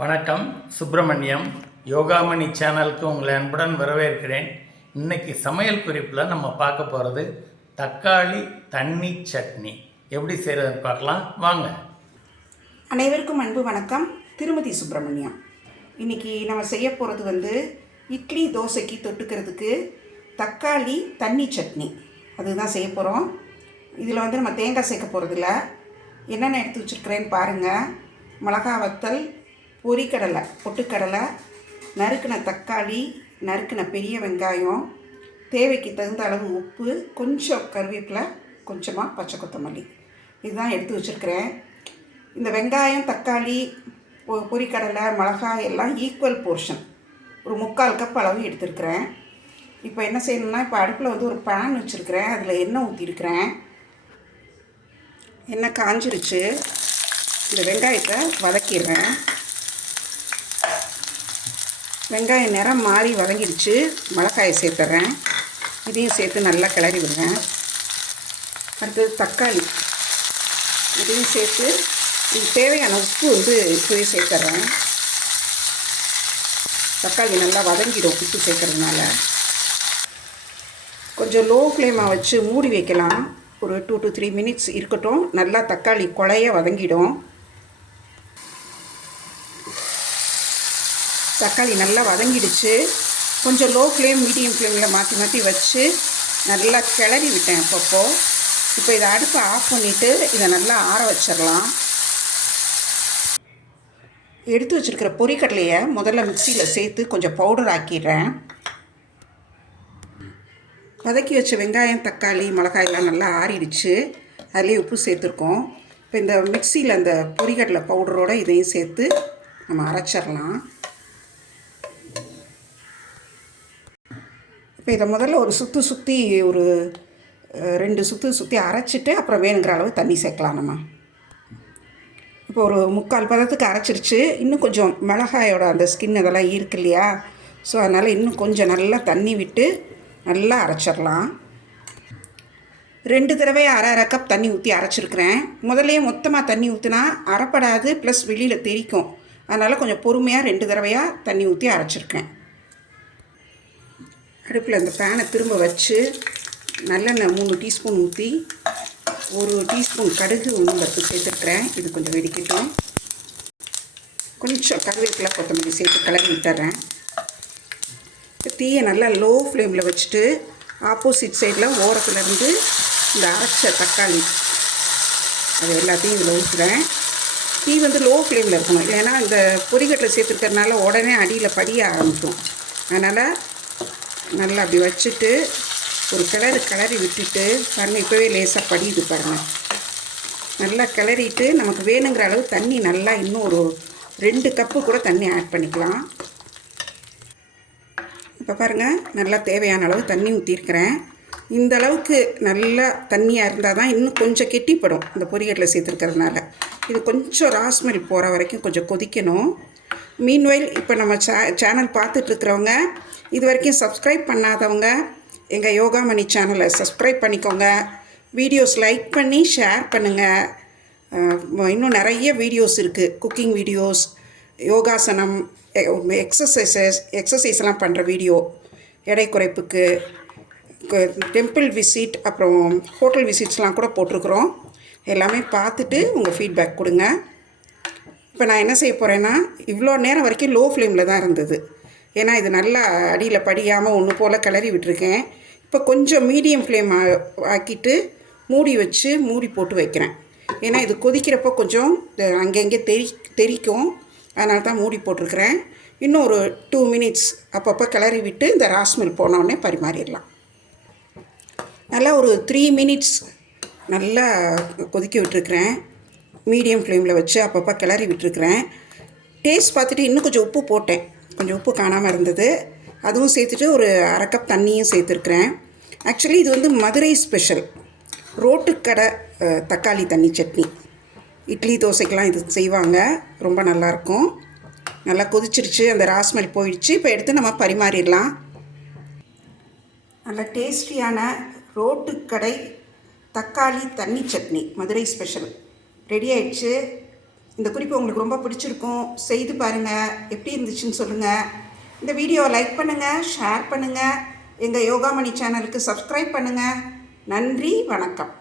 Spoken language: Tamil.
வணக்கம். சுப்பிரமணியம் யோகாமணி சேனலுக்கு உங்களை அன்புடன் வரவேற்கிறேன். இன்னைக்கு சமையல் குறிப்பில் நம்ம பார்க்க போகிறது தக்காளி தண்ணி சட்னி எப்படி செய்கிறதுன்னு பார்க்கலாம் வாங்க. அனைவருக்கும் அன்பு வணக்கம். திருமதி சுப்பிரமணியம். இன்றைக்கி நம்ம செய்ய போகிறது இட்லி தோசைக்கு தொட்டுக்கிறதுக்கு தக்காளி தண்ணி சட்னி அதுதான் செய்ய போகிறோம். இதில் நம்ம தேங்காய் சேர்க்க போகிறதில்ல. என்னென்ன எடுத்து வச்சுருக்கிறேன்னு பாருங்கள். மிளகா வத்தல், பொரிக்கடலை, பொட்டுக்கடலை, நறுக்கின தக்காளி, நறுக்கின பெரிய வெங்காயம், தேவைக்கு தகுந்த அளவு உப்பு, கொஞ்சம் கருவேப்பிலை, கொஞ்சமாக பச்சை கொத்தமல்லி, இதுதான் எடுத்து வச்சுருக்கிறேன். இந்த வெங்காயம், தக்காளி, பொரிக்கடலை, மிளகாய் எல்லாம் ஈக்குவல் போர்ஷன், ஒரு 3/4 கப் அளவு எடுத்துருக்கிறேன். இப்போ என்ன செய்யணும்னா, இப்போ அடுப்பில் ஒரு பேன் வச்சுருக்கிறேன். அதில் எண்ணெய் ஊற்றிருக்கிறேன். எண்ணெய் காஞ்சிருச்சு. இந்த வெங்காயத்தை வதக்கிடுறேன். வெங்காயம் நிறம் மாறி வதங்கிடுச்சு. மிளகாயை சேர்த்துட்றேன். இதையும் சேர்த்து நல்லா கிளறி விடுறேன். அடுத்தது தக்காளி, இதையும் சேர்த்து இதுக்கு தேவையான உப்பு இப்போவே சேர்த்துட்றேன். தக்காளி நல்லா வதங்கிடும் உப்பு சேர்க்கறதுனால. கொஞ்சம் லோ ஃப்ளேமாக வச்சு மூடி வைக்கலாம். ஒரு 2 to 3 minutes இருக்கட்டும். நல்லா தக்காளி குழைய வதங்கிடும். தக்காளி நல்லா வதங்கிடுச்சு. கொஞ்சம் லோ ஃப்ளேம் மீடியம் ஃப்ளேமில் மாற்றி மாற்றி வச்சு நல்லா கிளறி விட்டேன் அப்பப்போ. இப்போ இதை அடுப்பை ஆஃப் பண்ணிவிட்டு இதை நல்லா ஆற வச்சிடலாம். எடுத்து வச்சுருக்கிற பொரிக்கடலையை முதல்ல மிக்சியில் சேர்த்து கொஞ்சம் பவுடர் ஆக்கிடுறேன். வதக்கி வச்ச வெங்காயம், தக்காளி, மிளகாயெல்லாம் நல்லா ஆறிடுச்சு. அதுலேயே உப்பு சேர்த்துருக்கோம். இப்போ இந்த மிக்சியில் அந்த பொரிக்கடலை பவுடரோடு இதையும் சேர்த்து நம்ம அரைச்சிடலாம். இப்போ இதை முதல்ல ஒரு சுற்றி ஒரு 2 சுற்றி அரைச்சிட்டு அப்புறம் வேணுங்கிற அளவு தண்ணி சேர்க்கலாம். நம்ம இப்போ ஒரு 3/4 பதத்துக்கு அரைச்சிருச்சு. இன்னும் கொஞ்சம் மிளகாயோட அந்த ஸ்கின் அதெல்லாம் இருக்கு இல்லையா, ஸோ அதனால் இன்னும் கொஞ்சம் நல்லா தண்ணி விட்டு நல்லா அரைச்சிடலாம். 2 தடவை அரை கப் தண்ணி ஊற்றி அரைச்சிருக்கிறேன். முதல்லையே மொத்தமாக தண்ணி ஊற்றினா அரைப்படாது, ப்ளஸ் வெளியில் தெரிக்கும். அதனால் கொஞ்சம் பொறுமையாக 2 தடவையாக தண்ணி ஊற்றி அரைச்சிருக்கேன். அடுப்பில் இந்த பேனை திரும்ப வச்சு நல்லெண்ணெய் 3 டீஸ்பூன் ஊற்றி 1 டீஸ்பூன் கடுகு உளுந்தம்பருப்பு சேர்த்துக்கிறேன். இது கொஞ்சம் வெடிக்கட்டும். கொஞ்சம் கருவேப்பிலை, கொத்தமல்லி சேர்த்து கிளறி விட்டுறேன். தீயை நல்லா லோ ஃப்ளேமில் வச்சுட்டு ஆப்போசிட் சைடில் ஓரத்துலேருந்து இந்த அரைச்ச தக்காளி அது எல்லாத்தையும் இதில் ஊற்றுறேன். தீ லோ ஃப்ளேமில் இருக்கணும். ஏன்னா இந்த பொரிக்கடலை சேர்த்துருக்கறனால உடனே அடியில் படிய ஆரம்பிக்கும். அதனால் நல்லா அப்படி வச்சுட்டு ஒரு கிளறி விட்டுட்டு பாருங்கள், இப்போவே லேசாக படியுது பாருங்கள். நல்லா கிளறிட்டு நமக்கு வேணுங்கிற அளவு தண்ணி நல்லா இன்னும் ஒரு 2 கப்பு கூட தண்ணி ஆட் பண்ணிக்கலாம். இப்போ பாருங்கள், நல்லா தேவையான அளவு தண்ணி ஊற்றிருக்கிறேன். இந்த அளவுக்கு நல்லா தண்ணியாக இருந்தால் தான் இன்னும் கொஞ்சம் கெட்டிப்படும் இந்த பொரிக்கடலை சேர்த்துருக்கிறதுனால. இது கொஞ்சம் ராஸ்மெல் போகிற வரைக்கும் கொஞ்சம் கொதிக்கணும். மீன்வைல் இப்போ நம்ம சேனல் பார்த்துட்ருக்கிறவங்க, இது வரைக்கும் சப்ஸ்கிரைப் பண்ணாதவங்க எங்கள் யோகாமணி சேனலை சப்ஸ்கிரைப் பண்ணிக்கோங்க. வீடியோஸ் லைக் பண்ணி ஷேர் பண்ணுங்கள். இன்னும் நிறைய வீடியோஸ் இருக்குது. குக்கிங் வீடியோஸ், யோகாசனம், எக்ஸசைஸ்லாம் பண்ணுற வீடியோ, எடை குறைப்புக்கு, டெம்பிள் விசிட், அப்புறம் ஹோட்டல் விசிட்ஸ்லாம் கூட போட்டிருக்குறோம். எல்லாமே பார்த்துட்டு உங்கள் ஃபீட்பேக் கொடுங்க. இப்போ நான் என்ன செய்ய போகிறேன்னா, இவ்வளோ நேரம் வரைக்கும் லோ ஃப்ளேமில் தான் இருந்தது. ஏன்னா இது நல்லா அடியில் படியாமல் ஒன்று போல் கிளறி விட்டுருக்கேன். இப்போ கொஞ்சம் மீடியம் ஃப்ளேம் ஆக்கிட்டு மூடி போட்டு வைக்கிறேன். ஏன்னா இது கொதிக்கிறப்போ கொஞ்சம் அங்கங்கே தெரிக்கும். அதனால தான் மூடி போட்டிருக்கிறேன். இன்னும் ஒரு 2 minutes அப்பப்போ கிளறி விட்டு இந்த ராஸ்மெல் போனோடனே பரிமாறிடலாம். நல்லா ஒரு 3 minutes நல்லா கொதிக்க விட்டுருக்கிறேன். மீடியம் ஃப்ளேமில் வச்சு அப்பப்போ கிளறி விட்டுருக்கிறேன். டேஸ்ட் பார்த்துட்டு இன்னும் கொஞ்சம் உப்பு போட்டேன். கொஞ்சம் உப்பு காணாமல் இருந்தது. அதுவும் சேர்த்துட்டு ஒரு அரை கப் தண்ணியும் சேர்த்துருக்குறேன். ஆக்சுவலி இது மதுரை ஸ்பெஷல் ரோட்டுக்கடை தக்காளி தண்ணி சட்னி. இட்லி தோசைக்கெலாம் இது செய்வாங்க. ரொம்ப நல்லாயிருக்கும். நல்லா கொதிச்சிருச்சு, அந்த ராஸ்மெல் போயிடுச்சு. இப்போ எடுத்து நம்ம பரிமாறிடலாம். நல்ல டேஸ்டியான ரோட்டுக்கடை தக்காளி தண்ணி சட்னி மதுரை ஸ்பெஷல் ரெடி ஆயிடுச்சு. இந்த குறிப்பு உங்களுக்கு ரொம்ப பிடிச்சிருக்கும். செய்து பாருங்கள், எப்படி இருந்துச்சுன்னு சொல்லுங்கள். இந்த வீடியோவை லைக் பண்ணுங்கள், ஷேர் பண்ணுங்கள், எங்கள் யோகாமணி சேனலுக்கு சப்ஸ்கிரைப் பண்ணுங்கள். நன்றி, வணக்கம்.